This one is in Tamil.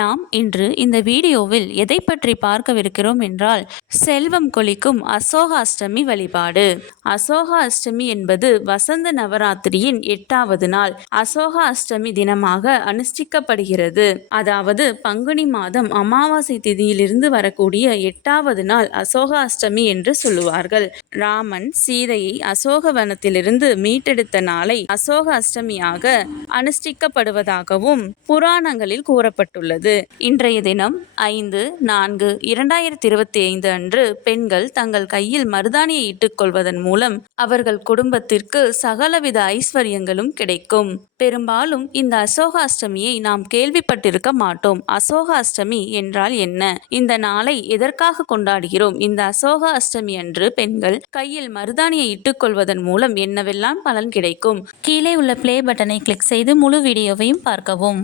நாம் இன்று இந்த வீடியோவில் எதை பற்றி பார்க்கவிருக்கிறோம் என்றால் செல்வம் கொளிக்கும் அசோக அஷ்டமி வழிபாடு. அசோக அஷ்டமி என்பது வசந்த நவராத்திரியின் எட்டாவது நாள். அசோக அஷ்டமி தினமாக அனுஷ்டிக்கப்படுகிறது. அதாவது பங்குனி மாதம் அமாவாசை திதியிலிருந்து வரக்கூடிய எட்டாவது நாள் அசோக அஷ்டமி என்று சொல்லுவார்கள். ராமன் சீதையை அசோக வனத்திலிருந்து மீட்டெடுத்த நாளை அசோக அஷ்டமியாக அனுஷ்டிக்கப்படுவதாகவும் புராணங்களில் கூறப்பட்டுள்ளது. இன்றைய தினம் ஐந்து நான்கு இரண்டாயிரத்தி இருபத்தி ஐந்து அன்று பெண்கள் தங்கள் கையில் மருதாணியை இட்டுக்கொள்வதன் மூலம் அவர்கள் குடும்பத்திற்கு சகலவித ஐஸ்வர்யங்களும் கிடைக்கும். பெரும்பாலும் இந்த அசோக அஷ்டமியை நாம் கேள்விப்பட்டிருக்க மாட்டோம். அசோக அஷ்டமி என்றால் என்ன? இந்த நாளை எதற்காக கொண்டாடுகிறோம்? இந்த அசோக அஷ்டமி அன்று பெண்கள் கையில் மருதாணியை இட்டுக்கொள்வதன் மூலம் என்னவெல்லாம் பலன் கிடைக்கும்? கீழே உள்ள ப்ளே பட்டனை கிளிக் செய்து முழு வீடியோவையும் பார்க்கவும்.